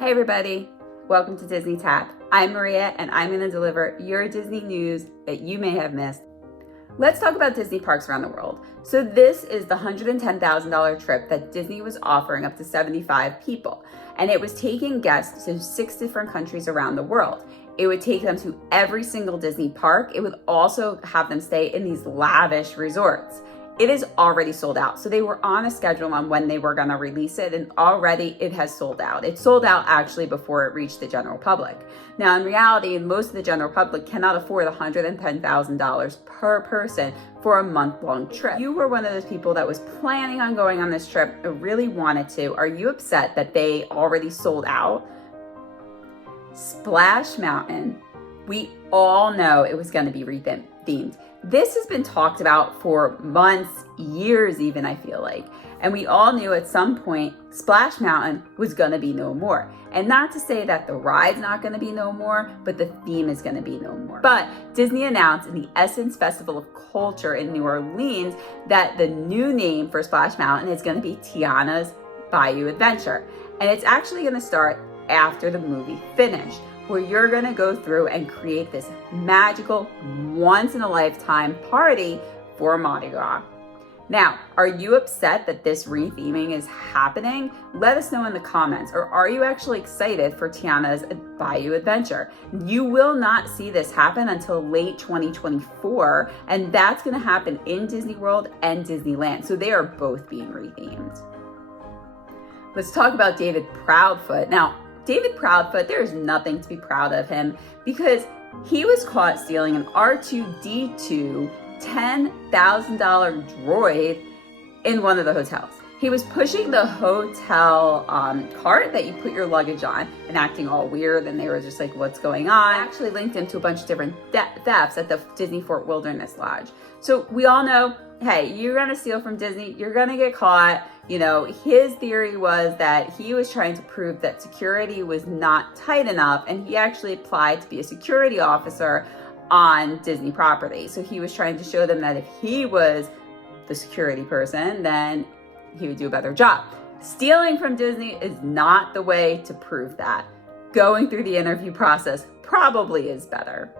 Hey everybody, welcome to Disney Tap. I'm Maria and I'm going to deliver your Disney news that you may have missed. Let's talk about Disney parks around the world. So this is the $110,000 trip that Disney was offering up to 75 people, and it was taking guests to 6 different countries around the world. It would take them to every single Disney park. It would also have them stay in these lavish resorts. It is already sold out. So they were on a schedule on when they were going to release it, and already it has sold out. It sold out actually before it reached the general public. Now, in reality, most of the general public cannot afford $110,000 per person for a month-long trip. If you were one of those people that was planning on going on this trip or really wanted to, are you upset that they already sold out? Splash Mountain, we all know it was going to be rethemed. This has been talked about for months, years even, I feel like. And we all knew at some point Splash Mountain was going to be no more. And not to say that the ride's not going to be no more, but the theme is going to be no more. But Disney announced in the Essence Festival of Culture in New Orleans that the new name for Splash Mountain is going to be Tiana's Bayou Adventure. And it's actually going to start after the movie finished, where you're going to go through and create this magical, once-in-a-lifetime party for Mardi Gras. Now, are you upset that this retheming is happening? Let us know in the comments. Or are you actually excited for Tiana's Bayou Adventure? You will not see this happen until late 2024, and that's going to happen in Disney World and Disneyland. So they are both being rethemed. Let's talk about David Proudfoot. Now, David Proudfoot, there's nothing to be proud of him because he was caught stealing an R2-D2 $10,000 droid in one of the hotels. He was pushing the hotel cart that you put your luggage on and acting all weird, and they were just like, what's going on? I actually linked him to a bunch of different thefts at the Disney Fort Wilderness Lodge. So we all know, hey, you're gonna steal from Disney, you're gonna get caught. You know, his theory was that he was trying to prove that security was not tight enough, and he actually applied to be a security officer on Disney property. So he was trying to show them that if he was the security person, then he would do a better job. Stealing from Disney is not the way to prove that. Going through the interview process probably is better.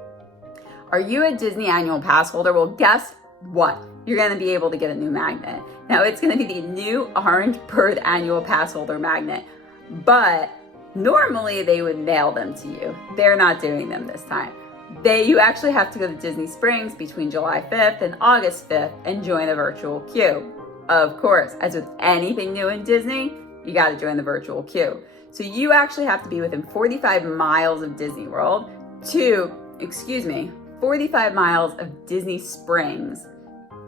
Are you a Disney annual pass holder? Well, guess what? You're going to be able to get a new magnet. Now, it's going to be the new Orange Bird annual pass holder magnet, but normally they would mail them to you. They're not doing them this time. You actually have to go to Disney Springs between July 5th and August 5th and join a virtual queue. Of course, as with anything new in Disney, you got to join the virtual queue. So you actually have to be within 45 miles of Disney World 45 miles of Disney Springs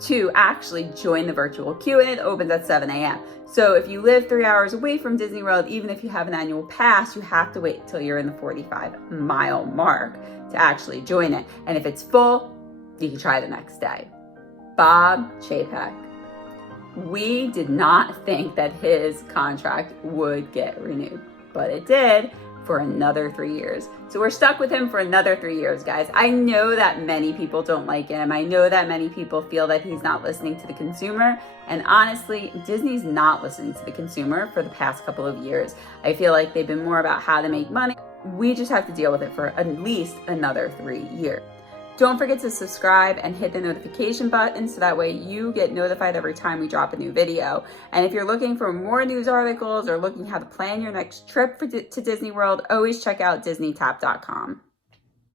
to actually join the virtual queue, and it opens at 7 a.m. So if you live 3 hours away from Disney World, even if you have an annual pass, you have to wait until you're in the 45-mile mark to actually join it. And if it's full, you can try the next day. Bob Chapek. We did not think that his contract would get renewed, but it did for another 3 years. So we're stuck with him for another 3 years, guys. I know that many people don't like him. I know that many people feel that he's not listening to the consumer. And honestly, Disney's not listening to the consumer for the past couple of years. I feel like they've been more about how to make money. We just have to deal with it for at least another 3 years. Don't forget to subscribe and hit the notification button so that way you get notified every time we drop a new video. And if you're looking for more news articles or looking how to plan your next trip to Disney World, always check out DisneyTap.com.